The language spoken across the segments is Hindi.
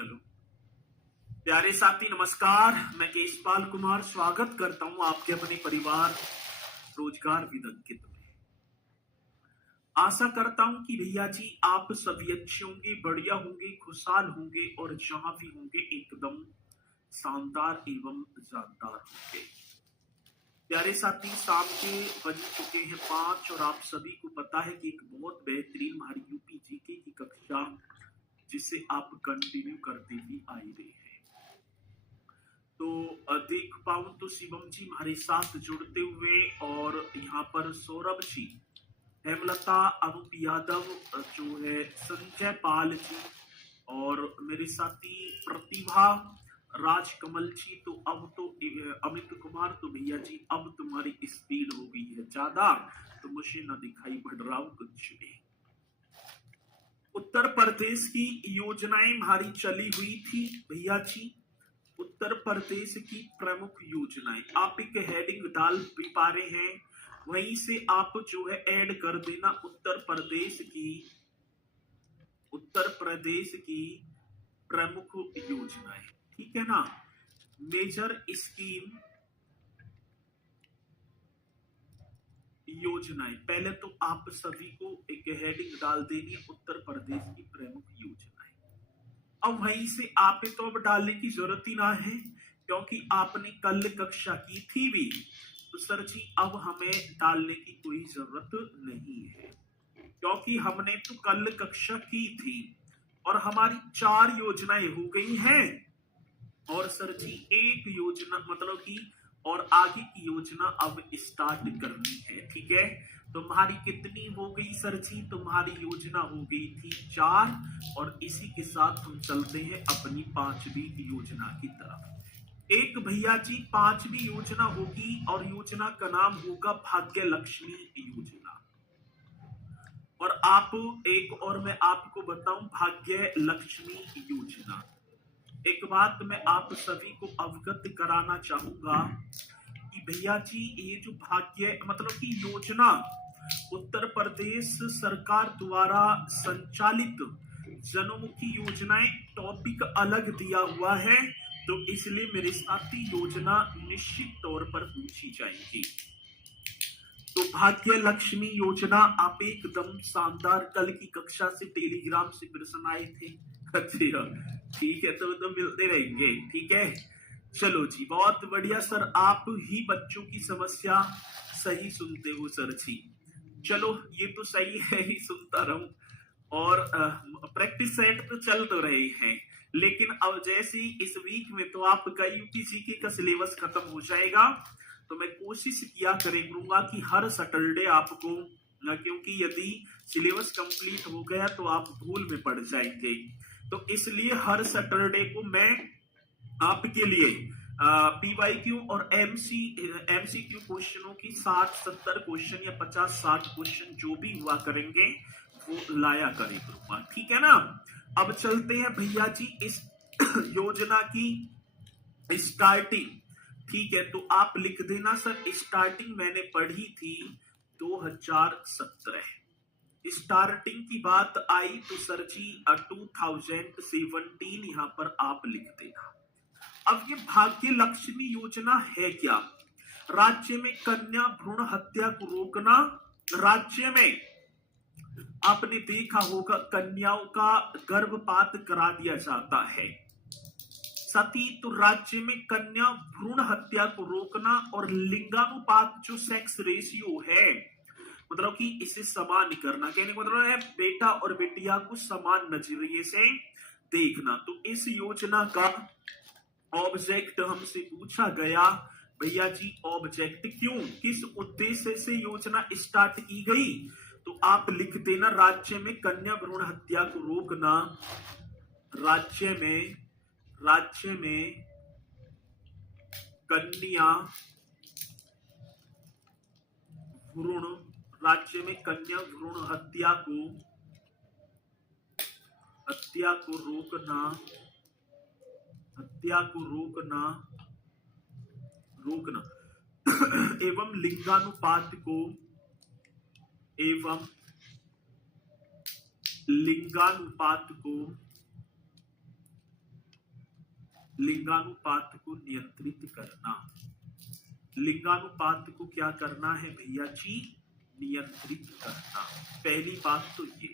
हेलो प्यारे साथी, नमस्कार। मैं केशपाल कुमार स्वागत करता हूं आपके अपने परिवार रोजगार विद अंकित में। आशा करता हूं कि भैया जी आप सभी अच्छे होंगे, बढ़िया होंगे, खुशहाल होंगे और जहां भी होंगे एकदम शानदार एवं जानदार होंगे। प्यारे साथी, शाम के बज चुके हैं 5 और आप सभी को पता है कि एक बहुत बेहतरीन हमारी यूपी जीके की कक्षा जिसे आप कंटिन्यू करते ही आ ही रहे हैं। तो देख पाऊं तो शिवम जी हमारे साथ जुड़ते हुए और यहाँ पर सौरभ जी, हेमलता, अनूप यादव, जो है संजय पाल जी और मेरे साथी प्रतिभा, राजकमल जी। तो अब तो अमित कुमार, तो भैया जी अब तुम्हारी स्पीड हो गई है ज्यादा, तो मुझे ना दिखाई पड़ रहा हूं कुछ भी। उत्तर प्रदेश की योजनाएं हमारी चली हुई थी भैया जी। उत्तर प्रदेश की प्रमुख योजनाएं आप एक हेडिंग डाल भी पा रहे हैं, वहीं से आप जो है ऐड कर देना उत्तर प्रदेश की प्रमुख योजनाएं, ठीक है ना। मेजर स्कीम योजनाएं, पहले तो आप सभी को एक हेडिंग डाल देनी है उत्तर प्रदेश की प्रमुख योजनाएं। अब वहीं से आप तो अब डालने की जरूरत ही ना है, क्योंकि आपने कल कक्षा की थी भी, तो सर जी अब हमें डालने की कोई जरूरत नहीं है, क्योंकि हमने तो कल कक्षा की थी और हमारी 4 योजनाएं हो गई हैं और सर जी एक योजना मतलब कि और आगे की योजना अब स्टार्ट करनी है, ठीक है। तुम्हारी कितनी हो गई सर जी? तुम्हारी योजना हो गई थी 4 और इसी के साथ हम चलते हैं अपनी 5वीं योजना की तरफ। एक भैया जी 5वीं योजना होगी और योजना का नाम होगा भाग्य लक्ष्मी योजना। और आप एक और मैं आपको बताऊं, भाग्य लक्ष्मी योजना, एक बात मैं आप सभी को अवगत कराना चाहूंगा कि भैया जी ये जो भाग्य मतलब की योजना उत्तर प्रदेश सरकार द्वारा संचालित जनमुखी योजनाएं टॉपिक अलग दिया हुआ है, तो इसलिए मेरे साथी योजना निश्चित तौर पर पूछी जाएगी। तो भाग्य लक्ष्मी योजना आप एकदम शानदार कल की कक्षा से टेलीग्राम से प्रश्न आए थे। अच्छा ठीक है, तो मिलते रहेंगे, ठीक है। चलो जी बहुत बढ़िया सर, आप ही बच्चों की समस्या सही सुनते हो सर जी। चलो ये तो सही है ही, सुनता रहूं। और प्रैक्टिस सेट तो चल तो रहे हैं, लेकिन अब जैसे ही इस वीक में तो आपका यूपीजीके का सिलेबस खत्म हो जाएगा, तो मैं कोशिश किया करूंगा कि हर सैटरडे आपको, क्योंकि यदि सिलेबस कंप्लीट हो गया तो आप भूल में पड़ जाएंगे, तो इसलिए हर सैटरडे को मैं आपके लिए पीवाईक्यू और एमसीक्यू क्वेश्चनों की 60-70 क्वेश्चन या 50-60 क्वेश्चन जो भी हुआ करेंगे वो लाया करूंगा, ठीक है ना। अब चलते हैं भैया जी इस योजना की स्टार्टिंग, ठीक है। तो आप लिख देना सर स्टार्टिंग मैंने पढ़ी थी 2017, स्टार्टिंग की बात आई तो सर जी 2017 यहां पर आप लिख देना। अब ये भाग्य लक्ष्मी योजना है क्या? राज्य में कन्या भ्रूण हत्या को रोकना। राज्य में आपने देखा होगा कन्याओं का गर्भपात करा दिया जाता है, सती, तो राज्य में कन्या भ्रूण हत्या को रोकना और लिंगानुपात जो सेक्स रेशियो है मतलब कि इसे समान करना, कहने का मतलब है बेटा और बेटिया को समान नजरिए से देखना। तो इस योजना का ऑब्जेक्ट हमसे पूछा गया, भैया जी ऑब्जेक्ट क्यों, किस उद्देश्य से योजना स्टार्ट की गई, तो आप लिख देना राज्य में कन्या भ्रूण हत्या को रोकना। राज्य में कन्या भ्रूण हत्या को रोकना एवं लिंगानुपात को लिंगानुपात को नियंत्रित करना। लिंगानुपात को क्या करना है भैया जी? नियंत्रित करना। पहली बात तो ये,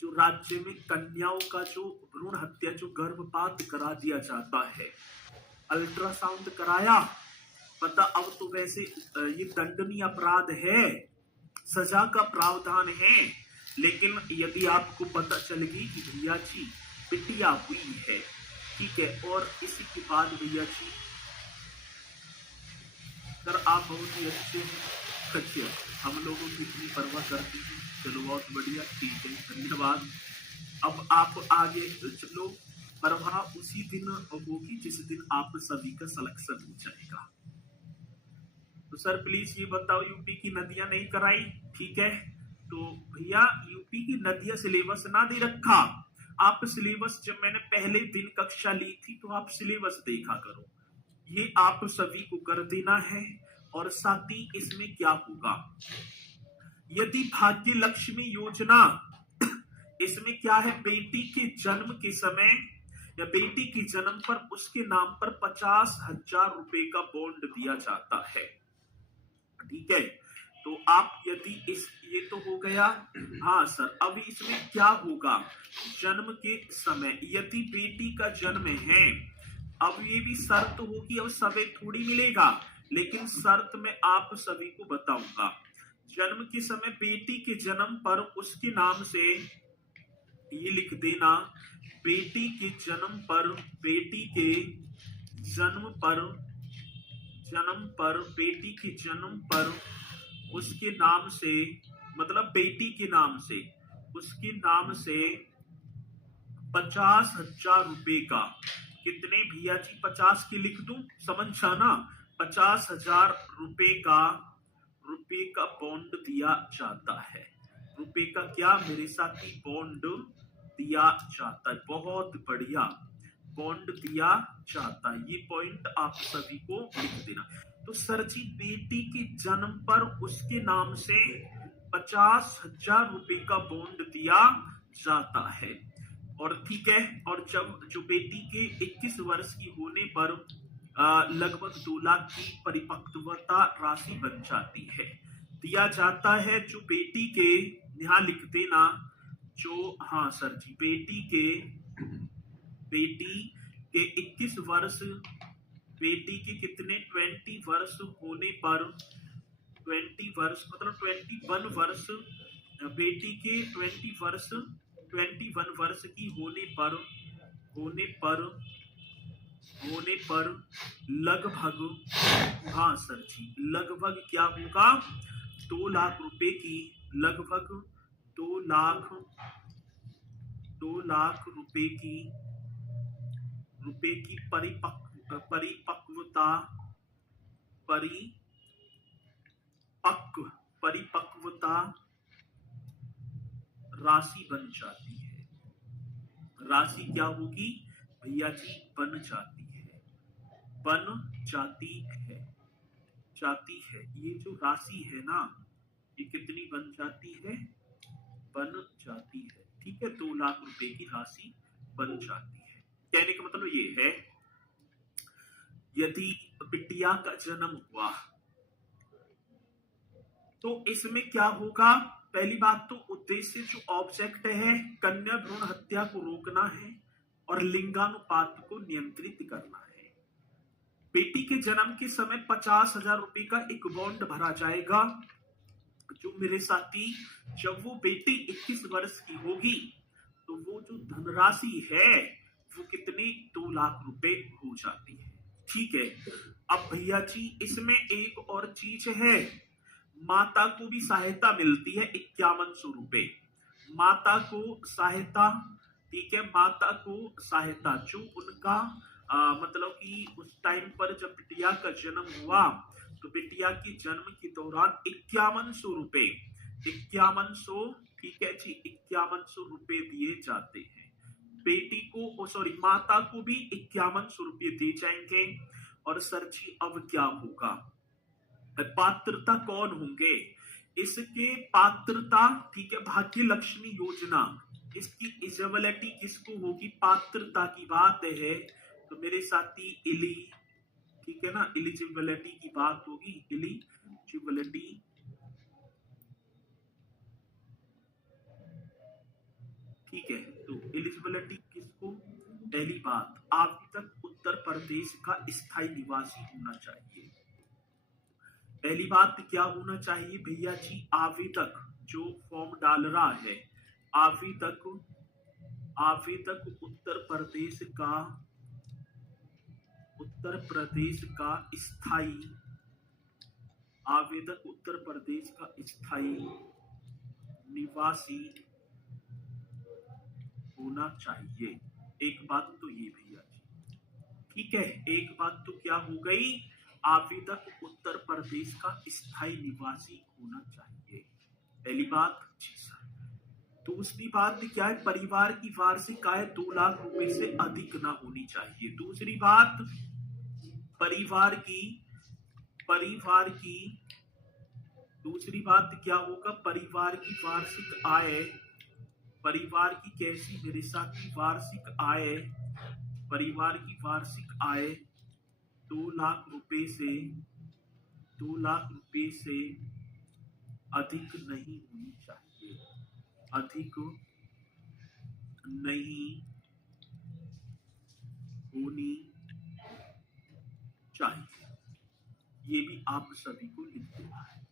जो राज्य में कन्याओं का जो भ्रूण हत्या, जो गर्भपात करा दिया जाता है, अल्ट्रासाउंड कराया, पता, अब तो वैसे ये दंडनीय अपराध है, सजा का प्रावधान है, लेकिन यदि आपको पता चल गई कि भैया जी पिटिया हुई है, ठीक है, और इसी के बाद भैया जी सर आप बहुत ही अच्छे हैं, अच्छे, हम लोगों की इतनी परवाह करते हैं, चलो बहुत बढ़िया, ठीक है, धन्यवाद। अब आप आगे चलो, परवाह उसी दिन होगी जिस दिन आप सभी का सिलेक्शन हो जाएगा। तो सर प्लीज ये बताओ, यूपी की नदियां नहीं कराई? ठीक है, तो भैया यूपी की नदियां सिलेबस ना दे रखा, आप सिलेबस, जब मैंने पहले दिन कक्षा ली थी तो आप सिलेबस देखा करो, ये आप सभी को कर देना है। और साथ ही इसमें क्या होगा, यदि भाग्य लक्ष्मी योजना, इसमें क्या है, बेटी के जन्म के समय या बेटी के जन्म पर उसके नाम पर 50,000 रुपए का बॉन्ड दिया जाता है, ठीक है। तो आप यदि इस, ये तो हो गया, हाँ सर, अब इसमें क्या होगा, जन्म के समय यदि बेटी का जन्म है, अब ये भी शर्त होगी, अब समय थोड़ी मिलेगा, लेकिन शर्त मैं आप सभी को बताऊंगा। जन्म के समय बेटी के जन्म पर उसके नाम से, ये लिख देना, बेटी के जन्म पर, बेटी के जन्म पर, बेटी के जन्म पर उसके नाम से, मतलब बेटी के नाम से, उसके नाम से 50,000 रुपए का, कितने भैया जी, 50 की लिख दूं, समझ जाना, 50,000 रुपए का बॉन्ड दिया जाता है। रुपए का क्या मेरे साथी, बॉन्ड दिया जाता है, बहुत बढ़िया, बॉन्ड दिया जाता है, ये पॉइंट आप सभी को लिख देना। तो सर जी बेटी के जन्म पर उसके नाम से 50,000 रुपए का बॉन्ड दिया जाता है, और ठीक है, और जब जो बेटी के 21 वर्ष की होने पर लगभग 2 लाख की परिपक्वता राशि बन जाती है, दिया जाता है। जो बेटी के, यहाँ लिख देना, जो, हाँ सर जी, बेटी के 21 वर्ष, बेटी के कितने, 20 वर्ष होने पर, 20 वर्ष मतलब 21 वर्ष, बेटी के 21 वर्ष की होने पर लगभग, हाँ सर जी, लगभग क्या होगा, 2 लाख रुपए की, लगभग 2 लाख रुपए की परिपक्वता राशि बन जाती है। राशि क्या होगी भैया जी, बन जाती है, ये जो राशि है ना, ये कितनी बन जाती है, ठीक है, 2 लाख रुपए की राशि बन जाती है। कहने का मतलब ये है, यदि बिटिया का जन्म हुआ तो इसमें क्या होगा, पहली बात तो उद्देश्य, जो ऑब्जेक्ट है, कन्या भ्रूण हत्या को रोकना है और लिंगानुपात को नियंत्रित करना है। बेटी के जन्म के समय 50,000 रुपए का एक बॉन्ड भरा जाएगा, जो मेरे साथी, जब वो बेटी 21 वर्ष की होगी तो वो जो धनराशि है वो कितनी, 2 लाख रुपए हो जाती है, ठीक है। अब भैया जी इसमें एक और चीज है, माता को भी सहायता मिलती है 5100 रुपए, माता को सहायता, ठीक है, माता को सहायता, जो उनका मतलब कि उस टाइम पर जब बिटिया का जन्म हुआ तो बिटिया के जन्म के दौरान 5100 रुपए, 5100, ठीक है जी, 5100 रुपए दिए जाते हैं। बेटी को, सॉरी, माता को भी 5100 रुपए दिए जाएंगे। और सर जी अब क्या होगा, पात्रता कौन होंगे इसके, पात्रता, ठीक है, भाग्य लक्ष्मी योजना, इसकी इलिजिबिलिटी किसको होगी, पात्रता की बात है तो मेरे साथी इली, ठीक है ना, एलिजिबिलिटी की बात होगी, एलिजिबिलिटी, ठीक है। तो एलिजिबिलिटी किसको, पहली बात अभी तक उत्तर प्रदेश का स्थायी निवासी होना चाहिए। पहली बात क्या होना चाहिए भैया जी, आवेदक जो फॉर्म डाल रहा है, आवेदक उत्तर प्रदेश का स्थायी, आवेदक उत्तर प्रदेश का स्थायी निवासी होना चाहिए। एक बात तो ये भैया जी, ठीक है, एक बात तो क्या हो गई, आवेदक उत्तर प्रदेश का स्थायी निवासी होना चाहिए, पहली बात जी सर। दूसरी बात क्या है, परिवार की वार्षिक आय 2 लाख रुपए से अधिक ना होनी चाहिए। दूसरी बात दूसरी बात क्या होगा, परिवार की वार्षिक आय, परिवार की कैसी मेरे साथी वार्षिक आय, परिवार की वार्षिक आय 2 लाख रुपए से अधिक नहीं होनी चाहिए, अधिक नहीं होनी चाहिए। ये भी आप सभी को लिख देना है,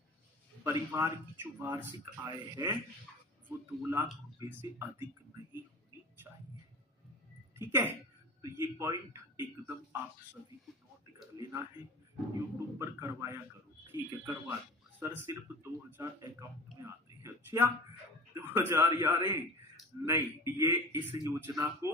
परिवार की जो वार्षिक आय है वो 2 लाख रुपए से अधिक नहीं होनी चाहिए, ठीक है। तो ये पॉइंट एकदम आप सभी को नोट कर लेना है, यूट्यूब पर करवाया करो, ठीक है, करवा दूंगा सर, सिर्फ 2000 अकाउंट में आते हैं, अच्छा 2000 यार नहीं, ये इस योजना को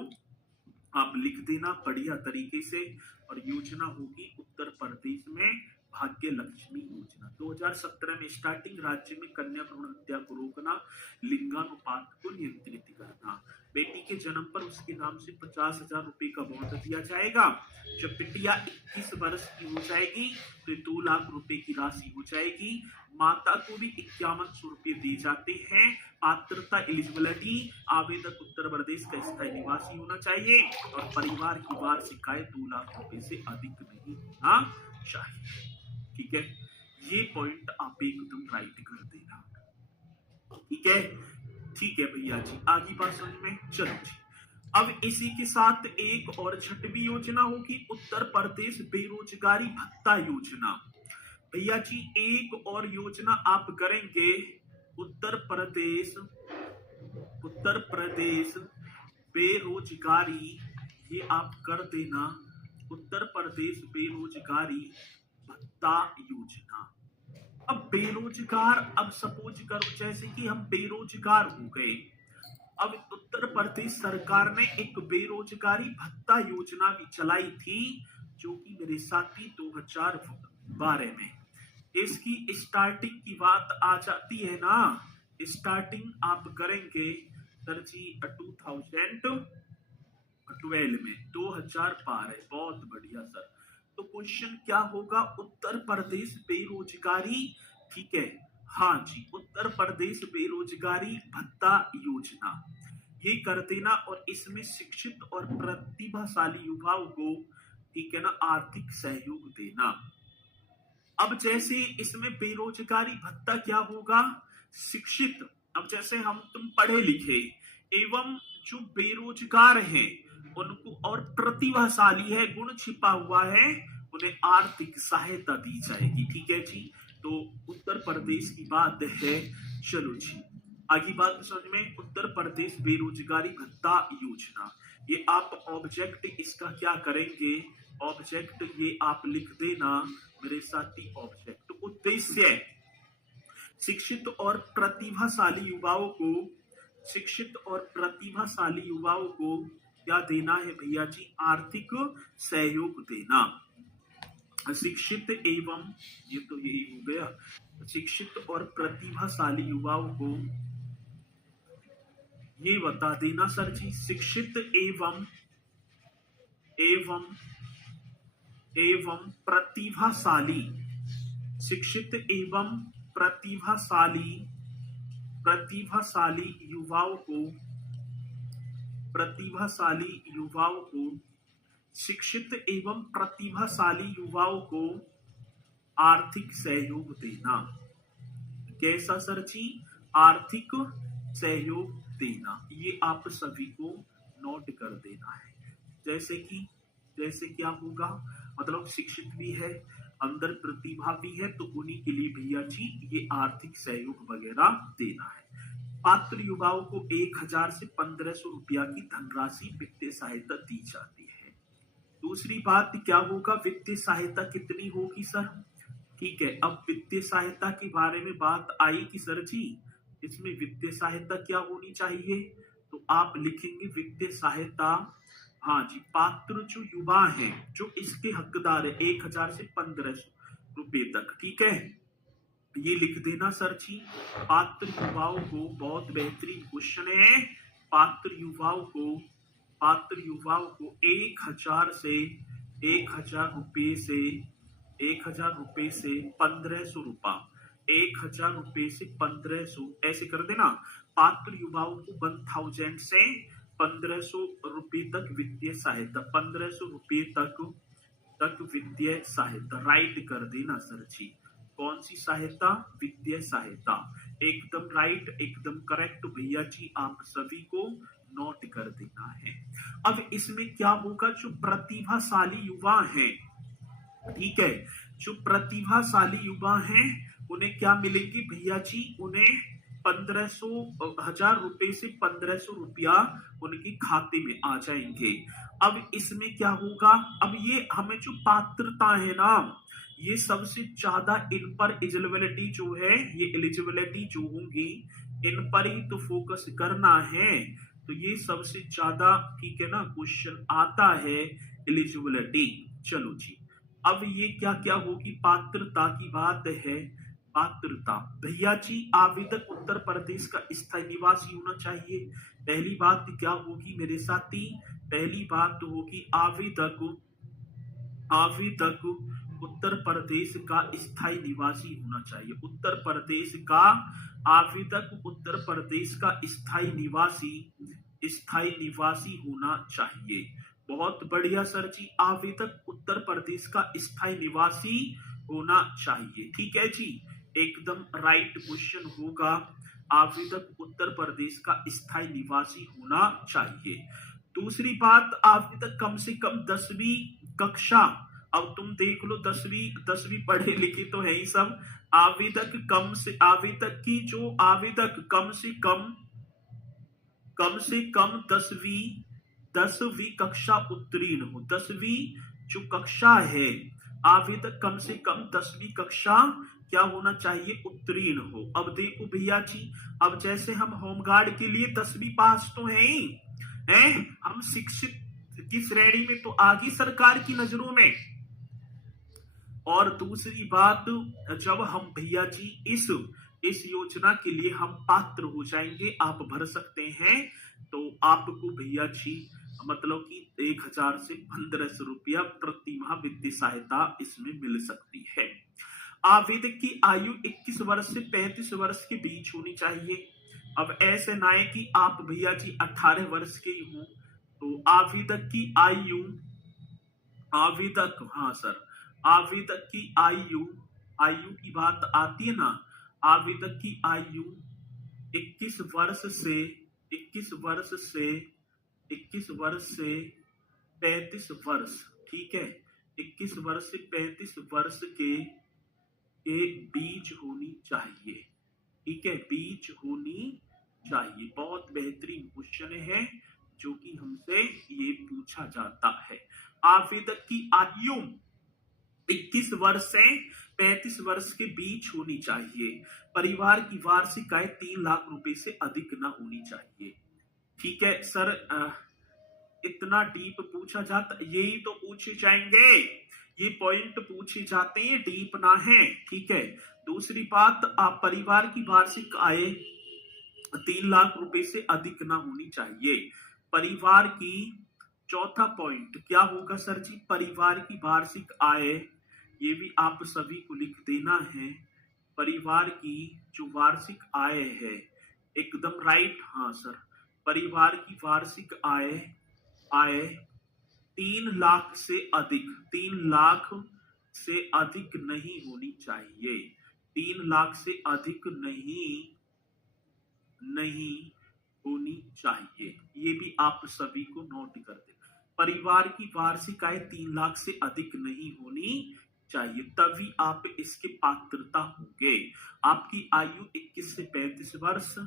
आप लिख देना बढ़िया तरीके से, और योजना होगी उत्तर प्रदेश में भाग्य लक्ष्मी योजना। 2017 में स्टार्टिंग, राज्य में कन्या भ्रूण हत्या को रोकना, लिंगानुपात को नियंत्रित करना, बेटी के जन्म पर उसके नाम से 50,000 रुपए का बॉन्ड दिया जाएगा, जब बिटिया 21 वर्ष की हो जाएगी तो 2 लाख रुपए की राशि हो जाएगी, माता को भी 5100 रुपए दिए जाते हैं। पात्रता एलिजिबिलिटी, आवेदक उत्तर प्रदेश का स्थायी निवासी होना चाहिए, और परिवार की वार्षिक आय 2 लाख रुपए से अधिक नहीं होना चाहिए, ठीक है। ये पॉइंट आप एकदम राइट कर देना, ठीक है, ठीक है भैया जी, आगे बात समझ में, चलो जी। अब इसी के साथ एक और छठवीं योजना होगी, उत्तर प्रदेश बेरोजगारी भत्ता योजना। भैया जी एक और योजना आप करेंगे, उत्तर प्रदेश बेरोजगारी, ये आप कर देना, उत्तर प्रदेश बेरोजगारी भत्ता योजना। अब बेरोजगार, अब सपोज करो जैसे कि हम बेरोजगार हो गए, अब उत्तर प्रदेश सरकार ने एक बेरोजगारी भत्ता योजना भी चलाई थी, जो कि मेरे साथी 2012 में, इसकी स्टार्टिंग की बात आ जाती है ना, स्टार्टिंग आप करेंगे सर जी 2012 में, 2012, बहुत बढ़िया सर। तो क्वेश्चन क्या होगा, उत्तर प्रदेश बेरोजगारी, ठीक है, हाँ जी, उत्तर प्रदेश बेरोजगारी भत्ता योजना, ये कर देना, और इसमें शिक्षित और प्रतिभाशाली युवाओं को, ठीक है ना, आर्थिक सहयोग देना। अब जैसे इसमें बेरोजगारी भत्ता क्या होगा, शिक्षित, अब जैसे हम तुम पढ़े लिखे एवं जो बेरोजगार हैं उनको, और प्रतिभाशाली है, गुण छिपा हुआ है, उन्हें आर्थिक सहायता दी जाएगी, ठीक है जी। तो उत्तर प्रदेश की बात है, चलो जी आगे बात समझ में, उत्तर प्रदेश बेरोजगारी भत्ता योजना, ये आप ऑब्जेक्ट इसका क्या करेंगे, ऑब्जेक्ट ये आप लिख देना मेरे साथी, ऑब्जेक्ट उद्देश्य शिक्षित और प्रतिभाशाली युवाओं को, शिक्षित और प्रतिभाशाली युवाओं को क्या देना है भैया जी, आर्थिक सहयोग देना। शिक्षित एवं, ये तो यही हो गया, शिक्षित और प्रतिभाशाली युवाओं को ये बता देना सर जी, शिक्षित एवं प्रतिभाशाली, शिक्षित एवं प्रतिभाशाली युवाओं को प्रतिभाशाली युवाओं को शिक्षित एवं प्रतिभाशाली युवाओं को आर्थिक सहयोग देना। कैसा सर जी? आर्थिक सहयोग देना। ये आप सभी को नोट कर देना है। जैसे क्या होगा, मतलब शिक्षित भी है, अंदर प्रतिभा भी है, तो उन्हीं के लिए भैया जी ये आर्थिक सहयोग वगैरह देना है। पात्र युवाओं को 1000 से 1500 रुपया की धनराशि वित्तीय सहायता दी जाती है। दूसरी बात क्या होगा, वित्तीय सहायता कितनी होगी सर? ठीक है, अब वित्तीय सहायता के बारे में बात आई कि सर जी इसमें वित्तीय सहायता क्या होनी चाहिए, तो आप लिखेंगे वित्तीय सहायता, हाँ जी, पात्र जो युवा हैं जो इसके हकदार है 1000 से 1500 रुपए तक। ठीक है, ये लिख देना सर जी। पात्र युवाओं को, बहुत बेहतरीन क्वेश्चन है, पात्र युवाओं को 1000 से 1000 रुपये से 1000 रुपये से 1500 रुपया, 1000 रुपये से 1500 ऐसे कर देना। पात्र युवाओं को 1000 से 1500 रुपये तक वित्तीय सहायता, 1500 रुपये तक वित्तीय सहायता राइट कर देना सर जी। कौन सी सहायता? वित्तीय सहायता। एकदम राइट, एकदम करेक्ट भैया जी, आप सभी को नोट कर देना है। अब इसमें क्या होगा, जो प्रतिभाशाली युवा हैं, ठीक है, जो प्रतिभाशाली युवा हैं उन्हें क्या मिलेंगे भैया जी, उन्हें 1000 रुपए से 1500 रुपया उनके खाते में आ जाएंगे। अब इसमें क्या होगा, अब ये हमें जो पात्रता है ना, ये सबसे ज्यादा इन पर एलिजिबिलिटी जो है, ये एलिजिबिलिटी जो होंगी इन पर ही तो फोकस करना है। तो ये सबसे ज्यादा, ठीक है ना, क्वेश्चन आता है एलिजिबिलिटी। चलो जी, अब ये क्या क्या होगी, पात्रता की बात है। पात्रता भैया जी, आवेदक उत्तर प्रदेश का स्थायी निवासी होना चाहिए। पहली बात क्या होगी मेरे साथी? पहली बात होगी आवेदक उत्तर प्रदेश का स्थायी निवासी होना चाहिए। उत्तर प्रदेश का आवेदक उत्तर प्रदेश का स्थायी निवासी होना चाहिए। बहुत बढ़िया सर जी, आवेदक उत्तर प्रदेश का स्थायी निवासी होना चाहिए। ठीक है जी, एकदम राइट क्वेश्चन होगा, आवेदक उत्तर प्रदेश का स्थायी निवासी होना चाहिए। दूसरी बात, आवेदक कम से कम 10वीं कक्षा, अब तुम देख लो 10वीं पढ़े लिखे तो है ही सब। आवेदक कम से कम 10वीं कक्षा उत्तीर्ण हो। 10वीं जो कक्षा है, आवेदक कम से कम 10वीं कक्षा क्या होना चाहिए, उत्तीर्ण हो। अब देखो भैया जी, अब जैसे हम होमगार्ड के लिए 10वीं पास तो है ही है, हम शिक्षित की श्रेणी में तो आगे सरकार की नजरों में। और दूसरी बात, जब हम भैया जी इस योजना के लिए हम पात्र हो जाएंगे, आप भर सकते हैं, तो आपको भैया जी मतलब कि 1000 से 1500 रुपया प्रति माह वित्तीय सहायता इसमें मिल सकती है। आवेदक की आयु 21 वर्ष से 35 वर्ष के बीच होनी चाहिए। अब ऐसे ना है कि आप भैया जी 18 वर्ष के ही हो, तो आवेदक की आयु, हाँ सर, आवेदक की आयु की बात आती है ना, आवेदक की आयु 21 वर्ष से 35 वर्ष, ठीक है, 21 वर्ष से 35 वर्ष के बीच होनी चाहिए। ठीक है, बीच होनी चाहिए। बहुत बेहतरीन क्वेश्चन है जो कि हमसे ये पूछा जाता है। आवेदक की आयु 21 वर्ष से 35 वर्ष के बीच होनी चाहिए। परिवार की वार्षिक आय 3 लाख रुपए से अधिक ना होनी चाहिए। ठीक है सर, इतना डीप पूछा जाता, यही तो पूछे जाएंगे, ये पॉइंट पूछे जाते हैं, डीप ना है। ठीक है, दूसरी बात, आप परिवार की वार्षिक आय 3 लाख रुपए से अधिक ना होनी चाहिए। परिवार की, चौथा पॉइंट क्या होगा सर जी, परिवार की वार्षिक आय, ये भी आप सभी को लिख देना है। परिवार की जो वार्षिक आय है, एकदम राइट, हाँ सर, परिवार की वार्षिक आय आय 3 लाख से अधिक, 3 लाख से अधिक नहीं होनी चाहिए, 3 लाख से अधिक नहीं होनी चाहिए। ये भी आप सभी को नोट कर दें। परिवार की वार्षिक आय 3 लाख से अधिक नहीं होनी चाहिए, तभी आप इसके पात्रता होंगे। आपकी आयु 21 से 35 वर्ष,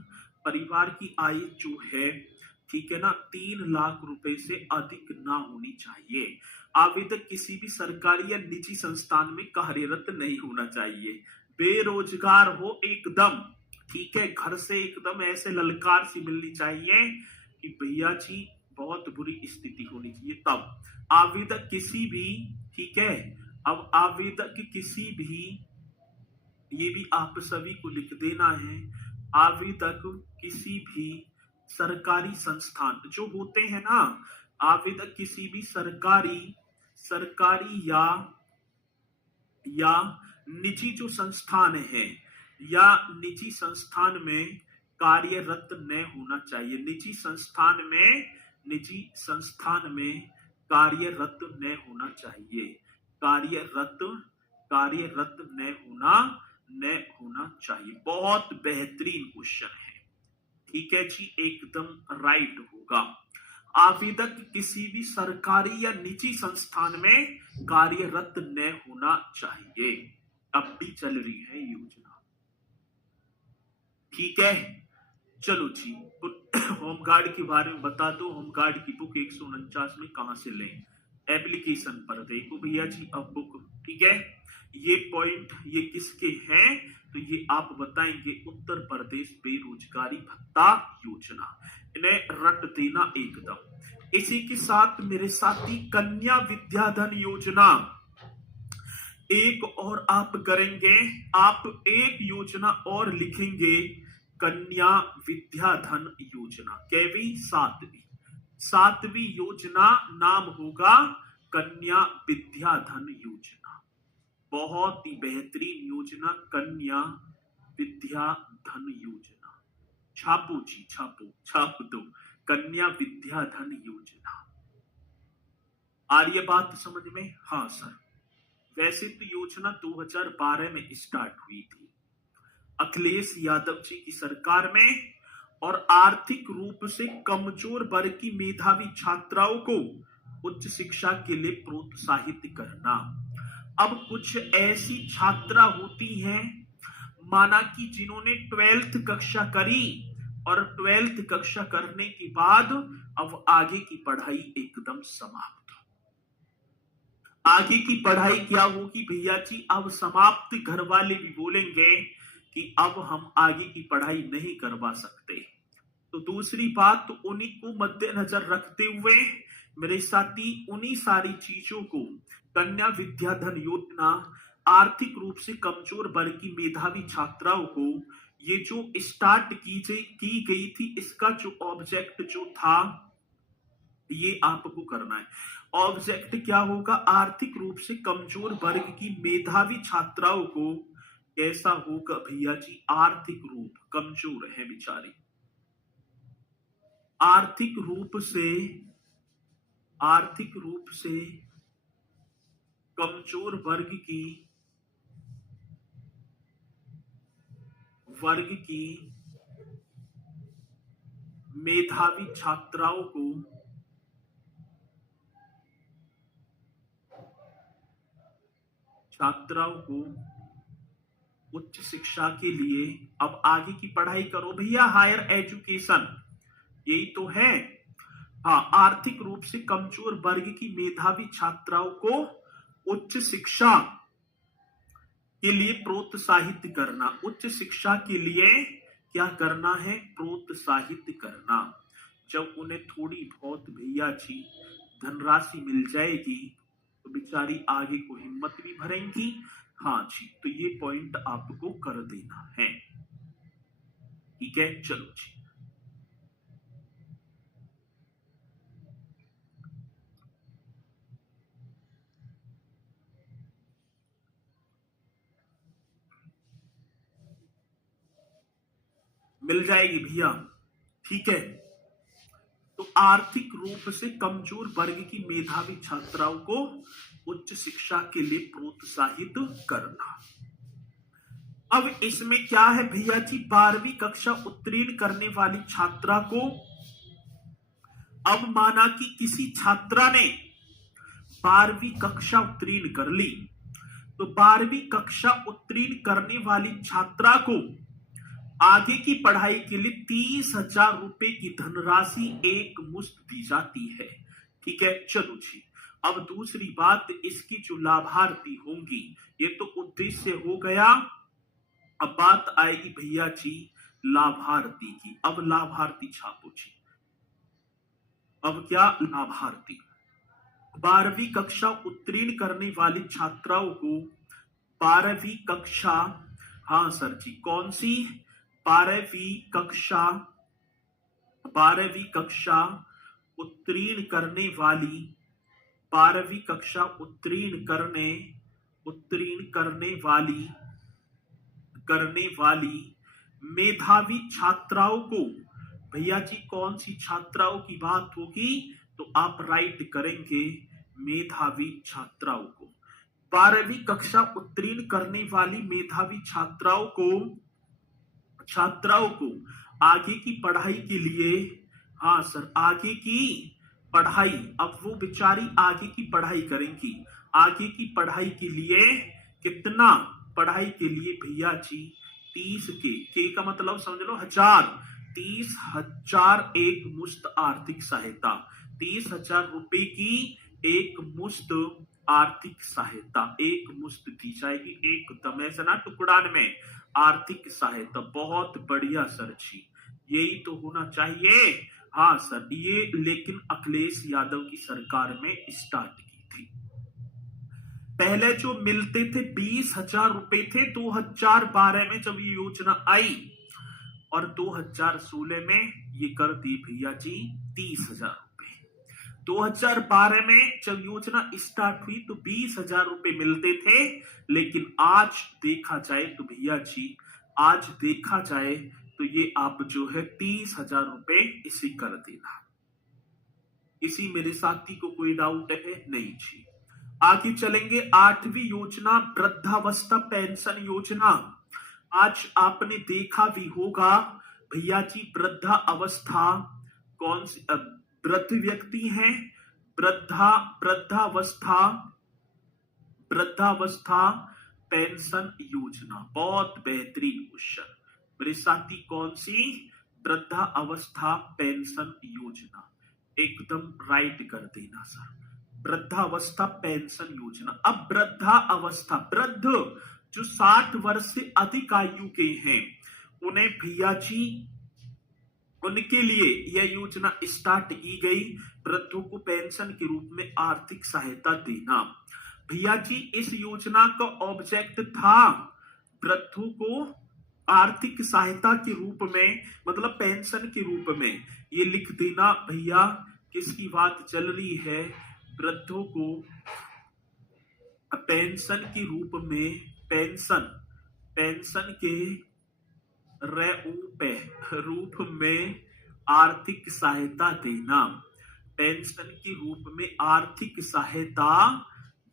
परिवार की आय जो है, ठीक है ना, 3 लाख रुपए से अधिक ना होनी चाहिए। आवेदक किसी भी सरकारी या निजी संस्थान में कार्यरत नहीं होना चाहिए। बेरोजगार हो एकदम, ठीक है, घर से एकदम ऐसे ललकार सी मिलनी चाहिए कि भैया जी बहुत बुरी स्थिति होनी चाहिए तब। आवेदक किसी भी, ठीक है, अब आवेदक किसी भी, ये भी आप सभी को लिख देना है, आवेदक किसी भी सरकारी संस्थान जो होते हैं ना, आवेदक किसी भी सरकारी या निजी जो संस्थान है या निजी संस्थान में कार्यरत न होना चाहिए, निजी संस्थान में कार्यरत न होना चाहिए, कार्यरत न होना चाहिए। बहुत बेहतरीन क्वेश्चन है, ठीक है जी, एकदम राइट होगा। आवेदक किसी भी सरकारी या निजी संस्थान में कार्यरत न होना चाहिए। अब भी चल रही है योजना, ठीक है। चलो जी, होमगार्ड के बारे में बता दो। होमगार्ड की बुक 149 में कहां से लें? एप्लीकेशन पर देखो भैया जी अब बुक, ठीक है। ये पॉइंट ये किसके हैं तो ये आप बताएंगे, उत्तर प्रदेश बेरोजगारी भत्ता योजना, इन्हें रट देना एकदम। इसी के साथ मेरे साथी कन्या विद्याधन योजना, एक और आप करेंगे, आप एक योजना और लिखेंगे, कन्या विद्याधन योजना, कैवी? सातवीं योजना नाम होगा कन्या विद्याधन योजना। बहुत ही बेहतरीन योजना कन्या विद्याधन योजना। छापो जी, छाप दो, कन्या विद्याधन योजना। आ रही है बात समझ में? हाँ सर। वैसे तो योजना 2012 में स्टार्ट हुई थी अखिलेश यादव जी की सरकार में, और आर्थिक रूप से कमजोर वर्ग की मेधावी छात्राओं को उच्च शिक्षा के लिए प्रोत्साहित करना। अब कुछ ऐसी छात्रा होती हैं, माना कि जिन्होंने 12th कक्षा करी और 12th कक्षा करने के बाद अब आगे की पढ़ाई एकदम समाप्त। आगे की पढ़ाई क्या होगी भैया जी? अब समाप्त। घर वाले भी बोलेंगे कि अब हम आगे की पढ़ाई नहीं करवा सकते। तो दूसरी बात, तो उन्हीं को मद्देनजर रखते हुए मेरे साथी उन्हीं सारी चीजों को कन्या विद्याधन योजना, आर्थिक रूप से कमजोर वर्ग की मेधावी छात्राओं को ये जो स्टार्ट की गई थी, इसका जो ऑब्जेक्ट जो था ये आपको करना है। ऑब्जेक्ट क्या होगा? आर्थिक रूप से कमजोर वर्ग की मेधावी छात्राओं को कैसा होगा भैया जी? आर्थिक रूप कमजोर है बेचारी, आर्थिक रूप से कमजोर वर्ग की मेधावी छात्राओं को उच्च शिक्षा के लिए, अब आगे की पढ़ाई करो भैया, हायर एजुकेशन, यही तो है। हाँ, आर्थिक रूप से कमजोर वर्ग की मेधावी छात्राओं को उच्च शिक्षा के लिए प्रोत्साहित करना। उच्च शिक्षा के लिए क्या करना है? प्रोत्साहित करना। जब उन्हें थोड़ी बहुत भैया जी धनराशि मिल जाएगी तो बेचारी आगे को हिम्मत भी भरेंगी। हाँ जी, तो ये पॉइंट आपको कर देना है, ठीक है। चलो जी, मिल जाएगी भैया, ठीक है। आर्थिक रूप से कमजोर वर्ग की मेधावी छात्राओं को उच्च शिक्षा के लिए प्रोत्साहित करना। अब इसमें क्या है भैया जी, 12वीं कक्षा उत्तीर्ण करने वाली छात्रा को, अब माना कि किसी छात्रा ने 12वीं कक्षा उत्तीर्ण कर ली, तो 12वीं कक्षा उत्तीर्ण करने वाली छात्रा को आगे की पढ़ाई के लिए 30,000 रुपए की धनराशि एक मुश्त दी जाती है। ठीक है, चलो जी। अब दूसरी बात, इसकी जो लाभार्थी होंगी, ये तो उद्देश्य हो गया। अब बात आएगी भैया जी लाभार्थी की। अब लाभार्थी छापो जी। अब क्या लाभार्थी, 12वीं कक्षा उत्तीर्ण करने वाली छात्राओं को 12वीं कक्षा, हाँ सर जी, कौन सी 12वीं कक्षा, 12वीं कक्षा उत्तीर्ण करने वाली, 12वीं कक्षा उत्तीर्ण करने वाली मेधावी छात्राओं को, भैया जी कौन सी छात्राओं की बात होगी, तो आप राइट करेंगे मेधावी छात्राओं को। 12वीं कक्षा उत्तीर्ण करने वाली मेधावी छात्राओं को आगे की पढ़ाई के लिए, हाँ सर, आगे की पढ़ाई, अब वो बेचारी आगे की पढ़ाई करेंगी। आगे की पढ़ाई के लिए कितना, पढ़ाई के लिए भैया जी 30 के का मतलब समझ लो 1000, 30,000 एक मुश्त आर्थिक सहायता, 30,000 रुपए की एक मुश्त आर्थिक सहायता, एक मुश्त दी जाएगी, एकदम ऐसा ना टुकड़ान में, आर्थिक सहायता। बहुत बढ़िया सर जी, यही तो होना चाहिए। हाँ सर, ये लेकिन अखिलेश यादव की सरकार में स्टार्ट की थी। पहले जो मिलते थे 20,000 रुपए थे 2012 में जब ये योजना आई, और 2016 में ये कर दी भैया जी 30,000 रुपए। 2012 में जब योजना स्टार्ट हुई तो 20,000 रुपए मिलते थे, लेकिन आज देखा जाए तो भैया जी, आज देखा जाए तो ये आप जो है 30,000 रुपए इसी कर देना। इसी मेरे साथी को कोई डाउट है? नहीं जी। आगे चलेंगे, 8वीं योजना वृद्धावस्था पेंशन योजना। आज आपने देखा भी होगा भैया जी, वृद्धा अवस्था कौन सी, वृद्ध व्यक्ति है, वृद्धावस्था पेंशन योजना। बहुत बेहतरीन क्वेश्चन मेरे साथी, कौन सी वृद्धा अवस्था पेंशन योजना, एकदम राइट कर देना सर, वृद्धावस्था पेंशन योजना। अब वृद्धा अवस्था, वृद्ध जो 60 वर्ष से अधिक आयु के हैं, उन्हें भैया जी, उनके लिए यह योजना स्टार्ट की गई, वृद्धों को पेंशन के रूप में आर्थिक सहायता देना। भैया जी इस योजना का ऑब्जेक्ट था वृद्धों को आर्थिक सहायता के रूप में, मतलब पेंशन के रूप में, ये लिख देना भैया किसकी बात चल रही है, वृद्धों को पेंशन के रूप में, पेंशन के रूप में आर्थिक सहायता देना, पेंशन के रूप में आर्थिक सहायता।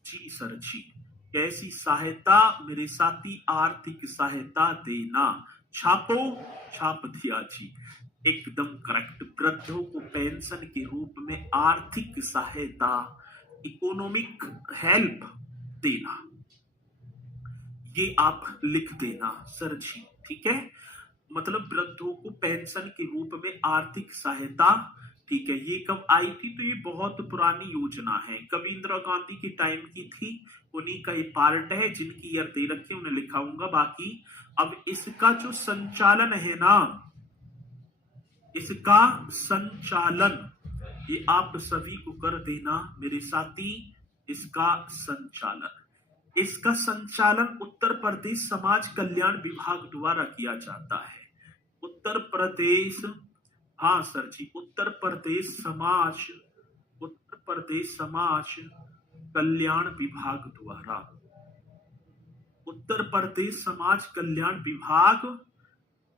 जी सर जी, कैसी सहायता मेरे साथी, आर्थिक सहायता देना। छापो, छाप दिया जी, एकदम करेक्ट। वृद्धों को पेंशन के रूप में आर्थिक सहायता, इकोनॉमिक हेल्प देना, ये आप लिख देना सर जी। ठीक है, मतलब वृद्धों को पेंशन के रूप में आर्थिक सहायता। ठीक है, ये कब आई थी, तो ये बहुत पुरानी योजना है, कभी इंदिरा गांधी के टाइम की थी, उन्हीं का ये पार्ट है। जिनकी ईयर दे रखे उन्हें लिखाऊंगा बाकी। अब इसका जो संचालन है ना, इसका संचालन ये आप सभी को कर देना मेरे साथी, इसका संचालन उत्तर प्रदेश समाज कल्याण विभाग द्वारा किया जाता है। उत्तर प्रदेश, हाँ सर जी, उत्तर प्रदेश समाज कल्याण विभाग द्वारा, उत्तर प्रदेश समाज कल्याण विभाग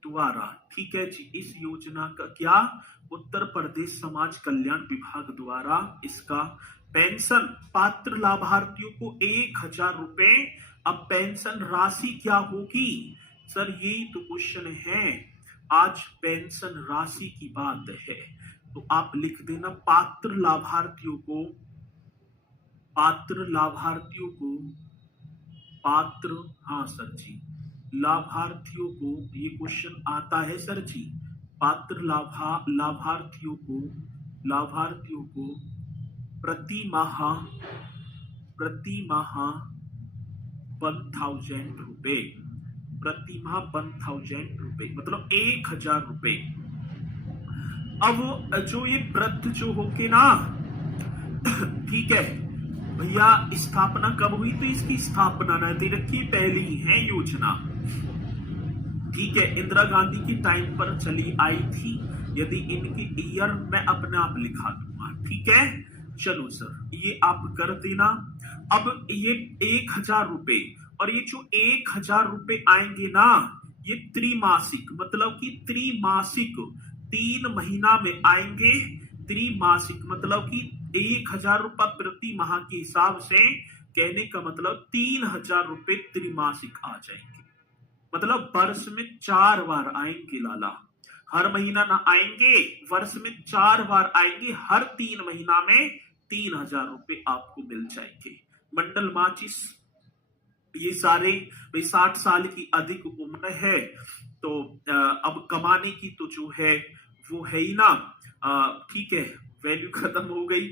द्वारा, ठीक है जी, इस योजना का क्या, उत्तर प्रदेश समाज कल्याण विभाग द्वारा इसका पेंशन पात्र लाभार्थियों को 1,000 रुपए। अब पेंशन राशि क्या होगी सर, यही तो क्वेश्चन है, आज पेंशन राशि की बात है। तो आप लिख देना पात्र लाभार्थियों को, पात्र, हाँ सर जी, लाभार्थियों को, ये क्वेश्चन आता है सर जी, पात्र लाभार्थियों को प्रति माह 1,000 रुपए, प्रति माह 1,000 रुपए, मतलब 1,000 रुपए। अब जो ये वृद्ध जो होके ना, ठीक है भैया, स्थापना कब हुई, तो इसकी स्थापना न दे रखी, पहली है योजना, ठीक है, इंदिरा गांधी की टाइम पर चली आई थी। यदि इनकी ईयर मैं अपने आप लिखा दूंगा, ठीक है, चलो सर ये आप कर देना। अब ये 1,000 रुपए, और ये जो 1,000 रुपए आएंगे ना, ये त्रिमासिक, मतलब कि त्रिमासिक 3 महीना में आएंगे। त्रिमासिक मतलब कि 1,000 रुपए प्रति माह के हिसाब से, कहने का मतलब 3,000 रुपए त्रिमासिक आ जाएंगे, मतलब वर्ष में 4 बार आएंगे लाला, हर महीना ना आएंगे, वर्ष में 4 बार आएंगे, हर 3 महीना में 3,000 रुपए आपको मिल जाएंगे। मंडल माचिस, ये सारे 60 साल की अधिक उम्र है, तो अब कमाने की तो जो है वो है ही ना, ठीक है, वैल्यू खत्म हो गई।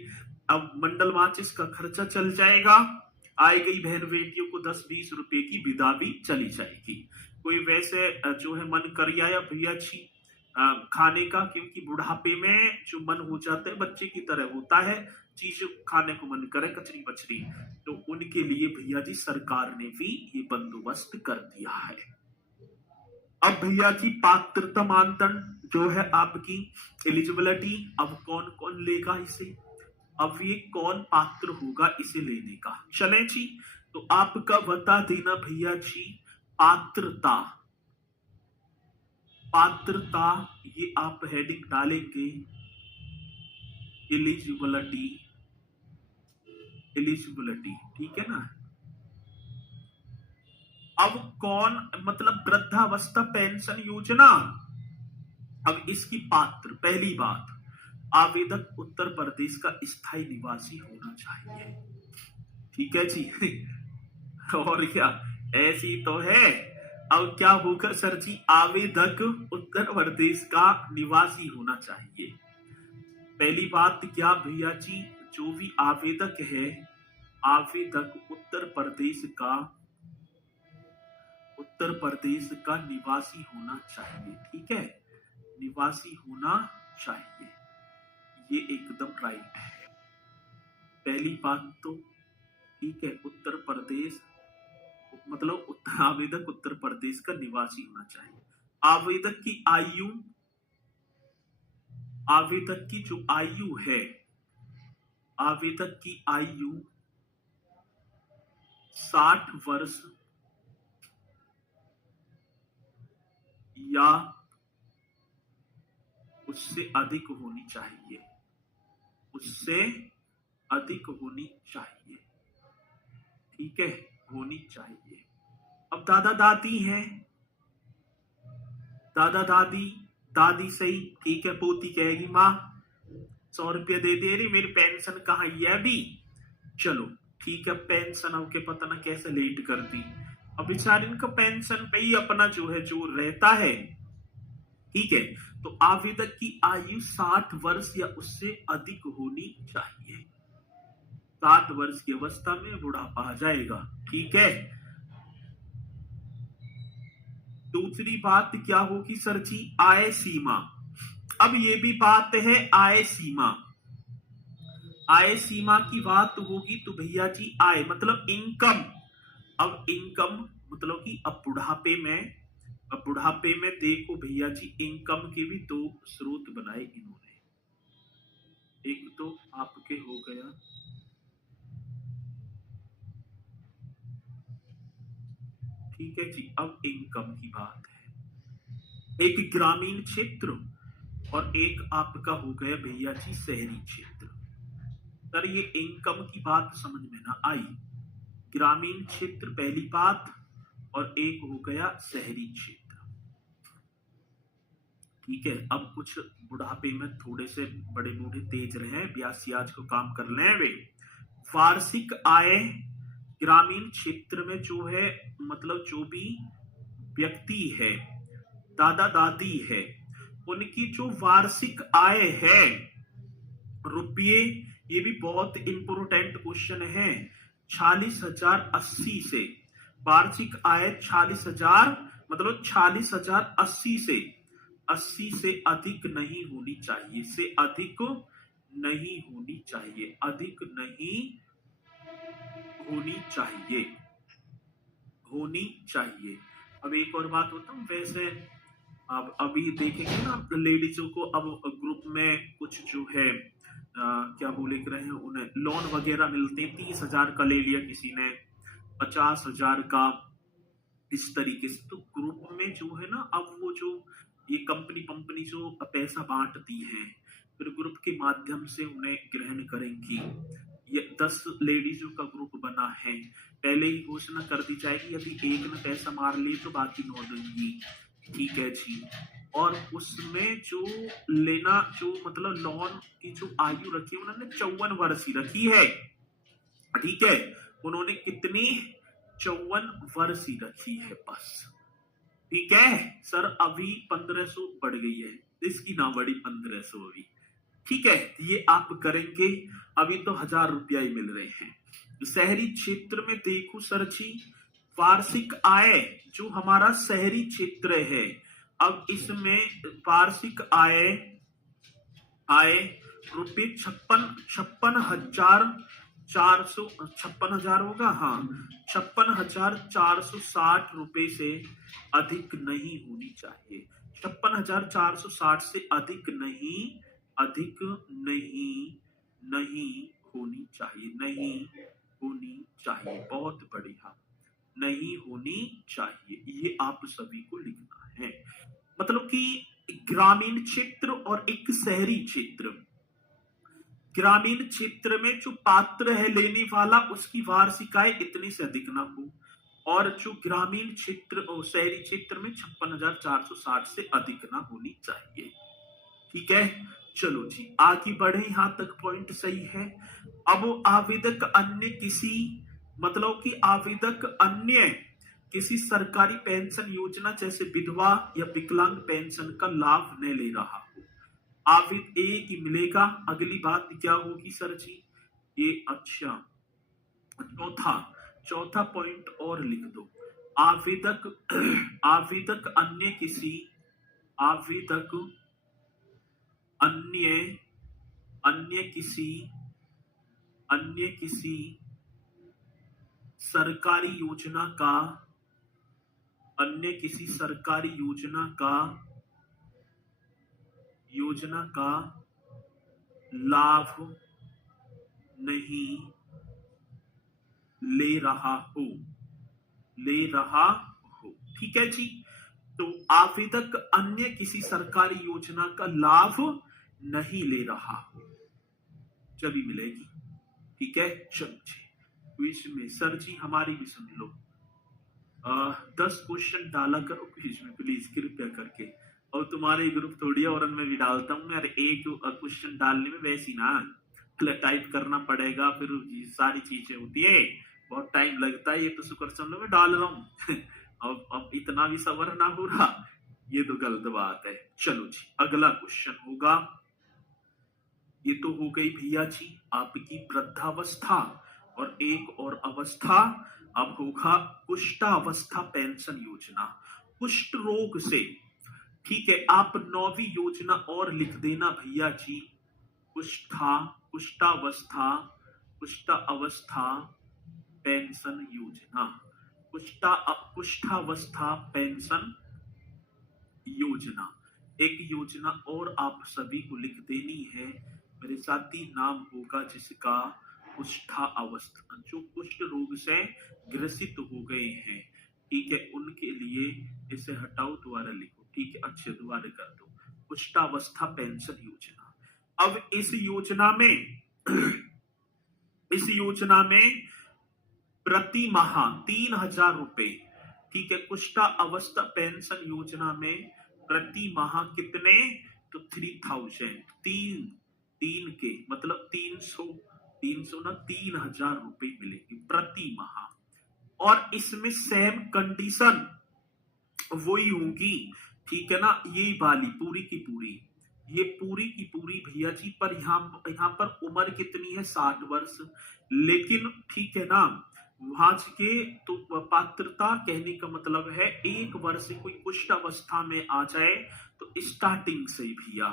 अब मंडल माचिस का खर्चा चल जाएगा, आई गई बहन बेटियों को 10-20 रुपए की विदा भी चली जाएगी। कोई वैसे जो है मन कर आया भैया जी खाने का, क्योंकि बुढ़ापे में जो मन हो जाता है बच्चे की तरह होता है, चीज खाने को मन करे कचरी बचरी, तो उनके लिए भैया जी सरकार ने भी ये बंदोबस्त कर दिया है। अब भैया जी पात्रता मानदंड जो है आपकी एलिजिबिलिटी, अब कौन कौन लेगा इसे, अब ये कौन पात्र होगा इसे लेने का, चले जी, तो आपका बता देना भैया जी, पात्रता, पात्रता, ये आप हेडिंग डालेंगे एलिजिबिलिटी, एलिजिबिलिटी, ठीक है ना। अब कौन, मतलब वृद्धावस्था पेंशन योजना, अब इसकी पात्र, पहली बात, आवेदक उत्तर प्रदेश का स्थायी निवासी होना चाहिए, ठीक है जी और क्या, ऐसी तो है। अब क्या होगा सर जी, आवेदक उत्तर प्रदेश का निवासी होना चाहिए। पहली बात क्या भैया जी, जो भी आवेदक है, आवेदक उत्तर प्रदेश का निवासी होना चाहिए, ठीक है, निवासी होना चाहिए, ये एकदम राइट है। पहली बात तो ठीक है, उत्तर प्रदेश मतलब आवेदक उत्तर प्रदेश का निवासी होना चाहिए। आवेदक की आयु, आवेदक की जो आयु है, आवेदक की आयु 60 वर्ष या उससे अधिक होनी चाहिए, उससे अधिक होनी चाहिए, ठीक है, होनी चाहिए। अब दादा दादी हैं, दादा दादी, दादी सही, ठीक है, पोती कहेगी माँ 100 रुपया दे दे रही, मेरी पेंशन कहाँ, यह भी चलो ठीक है, पेंशन अब के पता ना कैसे लेट कर दी, अब बेचारे इनका पेंशन पे ही अपना जो है जो रहता है, ठीक है। तो आवेदक की आयु 60 वर्ष या उससे अधिक होनी चाहिए, 60 वर्ष की अवस्था में बुढ़ापा आ जाएगा, ठीक है। दूसरी बात क्या होगी सर जी, आय सीमा, अब ये भी बात है आय सीमा, आय सीमा की बात होगी तो भैया जी आय मतलब इनकम, अब इनकम मतलब कि अब बुढ़ापे में देखो भैया जी, इनकम के भी 2 स्रोत बनाए इन्होंने, एक तो आपके हो गया ठीक है जी, अब इनकम की बात है, एक ग्रामीण क्षेत्र और एक आपका हो गया भैया जी शहरी क्षेत्र। सर ये इनकम की बात समझ में ना आई। ग्रामीण क्षेत्र पहली बात और एक हो गया शहरी क्षेत्र। ठीक है, अब कुछ बुढ़ापे में थोड़े से बड़े बूढ़े तेज रहे, ब्यासी आज को काम कर ले वे। वार्षिक आय ग्रामीण क्षेत्र में जो है, मतलब जो भी व्यक्ति है, दादा दादी है, उनकी जो वार्षिक आय है रुपये, ये भी बहुत इंपोर्टेंट क्वेश्चन है, 46,080 से वार्षिक आय 46,000, मतलब 46,080 से 80 से अधिक नहीं होनी चाहिए, से अधिक नहीं होनी चाहिए, अधिक नहीं होनी चाहिए, होनी चाहिए। अब एक और बात होता हूँ, वैसे अब अभी देखेंगे ना लेडीजों को, अब ग्रुप में कुछ जो है क्या बोले रहे हैं, उन्हें लोन वगैरह मिलते हैं, 30,000 का ले लिया किसी ने, 50,000 का, इस तरीके से। तो ग्रुप में जो है ना, अब वो जो ये कंपनी जो पैसा बांटती है, फिर ग्रुप के माध्यम से उन्हें ग्रहण करेंगी। ये 10 लेडीजों का ग्रुप बना है, पहले ही घोषणा कर दी जाएगी, यदि एक ने पैसा मार ली तो बाकी 9 देंगी। ठीक है जी। और उसमें जो लेना, जो मतलब लोन की जो आयु रखी है, उन्होंने 54 वर्ष ही रखी है। ठीक है, उन्होंने कितनी 54 वर्ष ही रखी है बस। ठीक है सर, अभी 1500 बढ़ गई है, इसकी ना बढ़ी 1500 अभी। ठीक है, ये आप करेंगे, अभी तो 1,000 रुपया ही मिल रहे हैं। शहरी क्षेत्र में देखो सर जी, वार्षिक आय जो हमारा शहरी क्षेत्र है, अब इसमें वार्षिक आय रुपये 56,400 होगा, हाँ 56,460 रुपए से अधिक नहीं होनी चाहिए, 56,460 से अधिक नहीं होनी चाहिए, नहीं होनी चाहिए, बहुत बढ़िया, नहीं होनी चाहिए, ये आप सभी को लिखना है। मतलब कि ग्रामीण क्षेत्र और एक शहरी क्षेत्र, ग्रामीण क्षेत्र में जो पात्र है लेने वाला, उसकी वार्षिक आय इतने से अधिक ना हो, और जो ग्रामीण क्षेत्र और शहरी क्षेत्र में 56,460 से अधिक ना होनी चाहिए। ठीक है, चलो जी आगे बढ़े, यहां तक पॉइंट सही है। अब आवेदक अन्य किसी, मतलब कि आवेदक अन्य किसी सरकारी पेंशन योजना जैसे विधवा या विकलांग पेंशन का लाभ न ले रहा हो, आवेदक एक ही मिलेगा। अगली बात क्या होगी सर जी, ये अच्छा चौथा पॉइंट और लिख दो, आवेदक अन्य किसी, आवेदक अन्य किसी सरकारी योजना का, अन्य किसी सरकारी योजना का लाभ नहीं ले रहा हो, ठीक है जी। तो आवेदक अन्य किसी सरकारी योजना का लाभ नहीं ले रहा हो, जब मिलेगी। ठीक है, चलो जी क्विज में सर जी हमारी भी सुन लो, 10 क्वेश्चन डाला करो क्विज में प्लीज कृपया करके, और तुम्हारे ग्रुप थोड़ी है और मैं भी डालता हूँ यार, एक क्वेश्चन डालने में वैसी ना टाइप करना पड़ेगा, फिर सारी चीजें होती है, बहुत टाइम लगता है, ये तो शुक्र समझ में डाल रहा हूँ अब इतना भी सबर ना हो रहा, ये तो गलत बात है। चलो जी अगला क्वेश्चन होगा, ये तो हो गई भैया जी आपकी वृद्धावस्था, और एक और अवस्था अब होगा कुष्ठावस्था पेंशन योजना, कुष्ठ रोग से। ठीक है, आप 9वीं योजना और लिख देना भैया जी, कुष्ठावस्था पेंशन योजना, कुष्ठावस्था पेंशन योजना। एक योजना और आप सभी को लिख देनी है, मेरे साथी नाम होगा जिसका कुष्ठावस्था, जो कुष्ठ रोग से ग्रसित हो गए हैं, ठीक है, उनके लिए इसे हटाओ दोबारा लिखो, ठीक है, अच्छे दोबारा कर दो। कुष्ठावस्था पेंशन योजना। अब इस योजना में इस योजना में प्रति माह 3,000 रुपए, ठीक है। कुष्ठा अवस्था पेंशन योजना में प्रति माह कितने, तो 3,000, तीन तीन के मतलब 300, 300 ना 3,000 रुपए मिलेंगे प्रति माह। और इसमें सेम कंडीशन वही होगी, ठीक है ना। ये वाली पूरी की पूरी, ये पूरी की पूरी भैया जी, पर यहाँ पर उम्र कितनी है, 60 वर्ष। लेकिन ठीक है ना, वहां के तो पात्रता कहने का मतलब है 1 वर्ष से कोई कुष्ठ अवस्था में आ जाए तो स्टार्टिंग से ही भैया।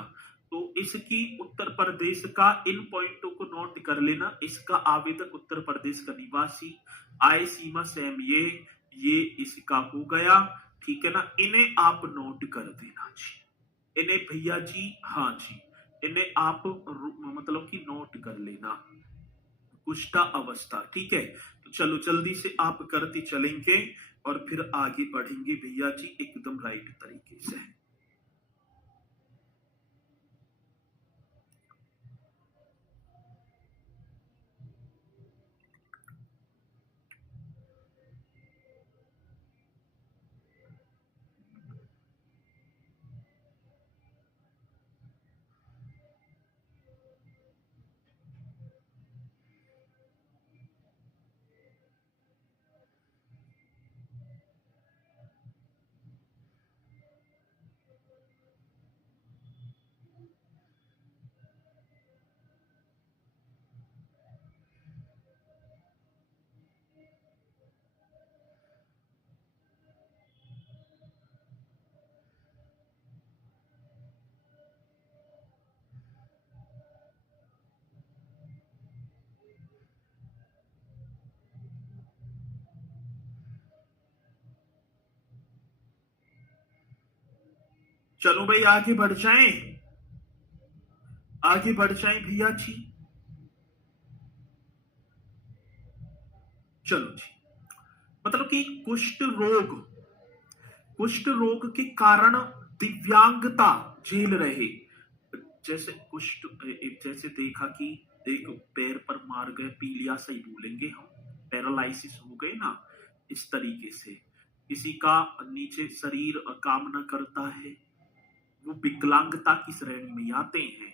तो इसकी उत्तर प्रदेश का इन पॉइंटों को नोट कर लेना। इसका आवेदक उत्तर प्रदेश का निवासी, आय सीमा सेम ये इसका हो गया, ठीक है ना। इन्हें आप नोट कर देना जी, इन्हें भैया जी, हाँ जी, इन्हें आप मतलब कि नोट कर लेना, कुष्ठा अवस्था, ठीक है। तो चलो जल्दी से आप करते चलेंगे और फिर आगे बढ़ेंगे भैया जी एकदम राइट तरीके से। चलो भाई आगे बढ़ जाएं, आगे बढ़ जाएं भैया जी। चलो जी, मतलब कि कुष्ठ रोग के कारण दिव्यांगता झेल रहे, जैसे कुष्ठ, जैसे देखा कि एक पैर पर मार गए, पीलिया से ही बोलेंगे हम, पैरालाइसिस हो गए ना, इस तरीके से किसी का नीचे शरीर काम न करता है, वो विकलांगता की श्रेणी में आते हैं,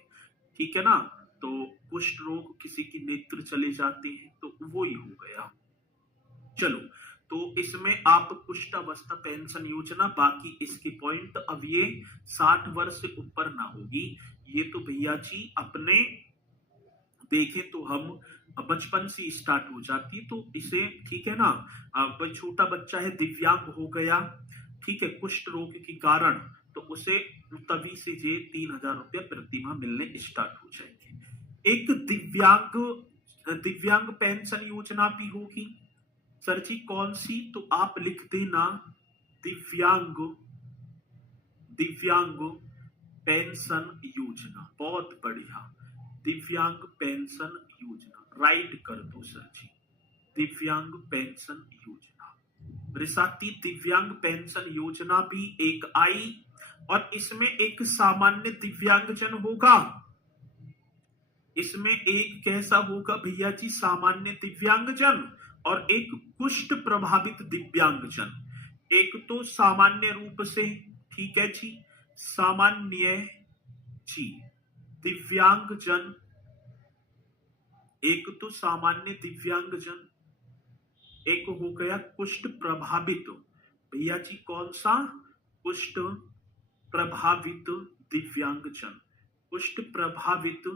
ठीक है ना। तो कुष्ठ रोग, किसी की नेत्र चले जाते हैं, तो वो ही हो गया। चलो, तो इसमें आप कुष्ठ अवस्था पेंशन योजना, बाकी इसके पॉइंट, अब ये 60 वर्ष से ऊपर ना होगी, ये तो भैया जी अपने देखें तो हम बचपन से स्टार्ट हो जाती है, तो इसे ठीक है ना। अब छोटा बच्चा है, दिव्यांग हो गया, ठीक है, कुष्ठ रोग के कारण, तो उसे तभी से ये 3,000 रुपया प्रति माह मिलने स्टार्ट हो जाएंगे। एक दिव्यांग पेंशन योजना भी होगी सर जी, कौन सी, तो आप लिख देना दिव्यांग दिव्यांग पेंशन योजना। बहुत बढ़िया, दिव्यांग पेंशन योजना राइट कर दो सर जी, दिव्यांग पेंशन योजना। मेरे साथी, दिव्यांग पेंशन योजना भी एक आई, और इसमें एक सामान्य दिव्यांगजन होगा, इसमें एक कैसा होगा भैया जी, सामान्य दिव्यांगजन, और एक कुष्ठ प्रभावित दिव्यांगजन। एक तो सामान्य रूप से, ठीक है जी, सामान्य जी दिव्यांगजन, एक तो सामान्य दिव्यांगजन, एक हो गया कुष्ठ प्रभावित, भैया जी कौन सा, कुष्ठ प्रभावित दिव्यांगजन, कुष्ठ प्रभावित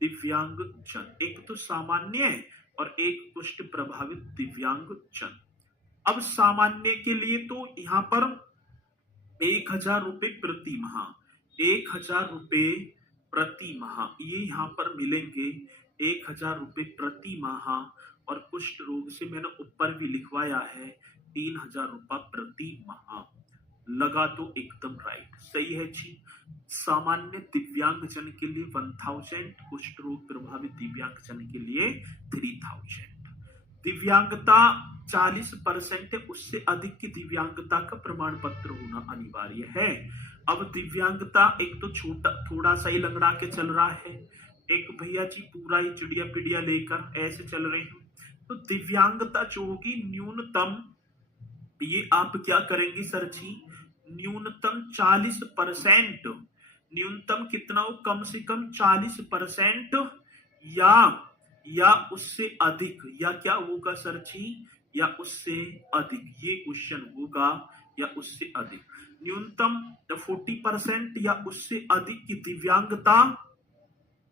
दिव्यांगजन, एक तो सामान्य और एक कुष्ठ प्रभावित दिव्यांगजन। अब सामान्य के लिए तो यहां पर 1,000 रुपए प्रति माह, 1,000 रुपए प्रति माह ये यहां पर मिलेंगे, 1,000 रुपए प्रति माह। और कुष्ठ रोग से मैंने ऊपर भी लिखवाया है 3,000 रुपया प्रति माह, लगा तो एकदम राइट, सही है जी। सामान्य दिव्यांगजन के लिए 1,000, कुष्ठ रोग प्रभावित दिव्यांगजन के लिए 3,000। दिव्यांगता 40% है, उससे अधिक की दिव्यांगता का प्रमाण पत्र होना अनिवार्य है। अब दिव्यांगता एक तो छोटा थोड़ा सा ही लंगड़ा के चल रहा है, एक भैया जी पूरा ही चिड़िया पिड़िया लेकर ऐसे चल रहे हैं। तो दिव्यांगता जो होगी न्यूनतम, ये आप क्या करेंगे सर जी, न्यूनतम 40%, न्यूनतम कितना हो, कम से कम 40% या उससे अधिक, या क्या होगा सर जी, या उससे अधिक, ये क्वेश्चन होगा, या उससे अधिक। न्यूनतम 40% या उससे अधिक की दिव्यांगता,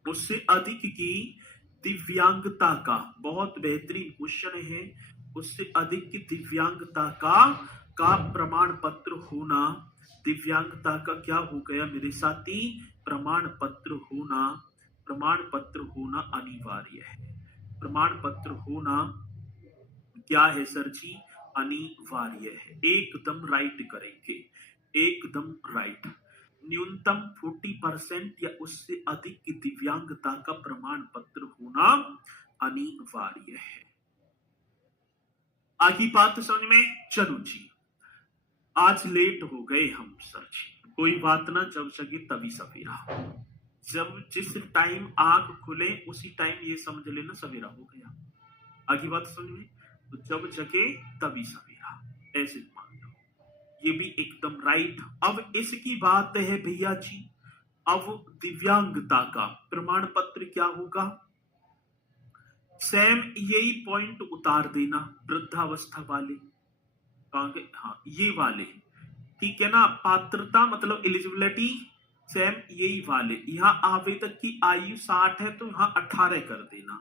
उससे अधिक की दिव्यांगता का, बहुत बेहतरीन क्वेश्चन है, उससे अधिक की दिव्यांगता का प्रमाण पत्र होना, दिव्यांगता का क्या हो गया मेरे साथी, प्रमाण पत्र होना अनिवार्य है। प्रमाण पत्र होना क्या है सर जी, अनिवार्य है। एकदम राइट करेंगे, एकदम राइट। न्यूनतम 40% या उससे अधिक की दिव्यांगता का प्रमाण पत्र होना अनिवार्य है। आगे बात समझ में, चलो जी, आज लेट हो गए हम सर जी, कोई बात ना, जब जगे तभी सवेरा। जब जिस टाइम आंख खुले उसी टाइम ये समझ लेना सवेरा हो गया। आगे बात समझ में, तो जब जगे तभी सवेरा, ऐसे मान लो, ये भी एकदम राइट। अब इसकी बात है भैया जी, अब दिव्यांगता का प्रमाण पत्र क्या होगा, सेम यही पॉइंट उतार देना, वृद्धावस्था वाले, हाँ ये वाले, ठीक है ना, पात्रता मतलब एलिजिबिलिटी सेम यही वाले। यहाँ आवेदक की आयु 60 है तो यहाँ 18 कर देना,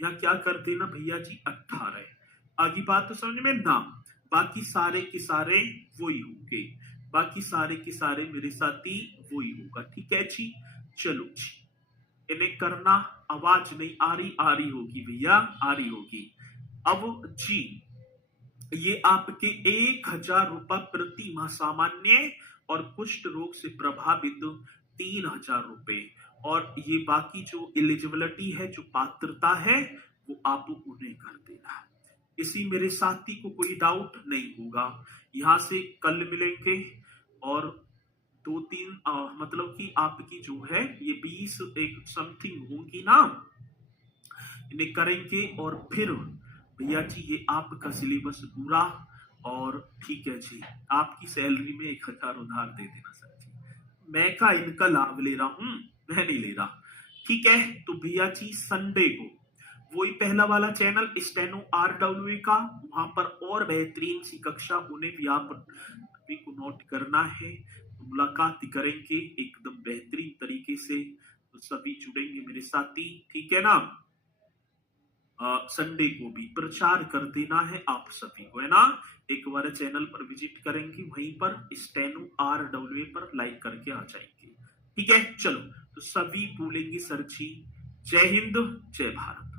यहाँ क्या कर देना भैया जी, 18। आगे बात तो समझ में ना, बाकी सारे के सारे वही होंगे, बाकी सारे के सारे मेरे साथी वही होगा, ठीक है जी। चलो जी, इन्हें करना, आवाज नहीं आ रही होगी भैया, आ रही होगी। अब जी, ये आपके 1000 रुपए प्रति माह सामान्य और कुष्ठ रोग से प्रभावित 3000 रुपए, और ये बाकी जो एलिजिबिलिटी है, जो पात्रता है, वो आप उन्हें कर देना। इसी मेरे साथी को कोई डाउट नहीं होगा। यहां से कल मिलेंगे और 2-3 मतलब कि आपकी जो है ये 20 एक समथिंग होगी ना, इन्हें करेंगे और फिर भैया जी ये आपका सिलेबस पूरा, और ठीक है जी, आपकी सैलरी में 1000 उधार दे देना सर जी, मैं का इनका लाभ ले रहा हूं, मैं नहीं ले रहा, ठीक है। तो भैया जी संडे को वही पहला वाला चैनल स्टेनो RWA का, वहां पर और बेहतरीन सी कक्षा, उन्हें भी आप भी को नोट करना है, तो मुलाकात करेंगे एकदम बेहतरीन तरीके से, तो सभी जुड़ेंगे मेरे साथी, ठीक है ना। संडे को भी प्रचार कर देना है आप सभी को, है ना। एक बार चैनल पर विजिट करेंगे, वहीं पर स्टेनो RWA पर लाइक करके आ जाएंगे, ठीक है। चलो, तो सभी बोलेंगे सर जी, जय हिंद जय भारत।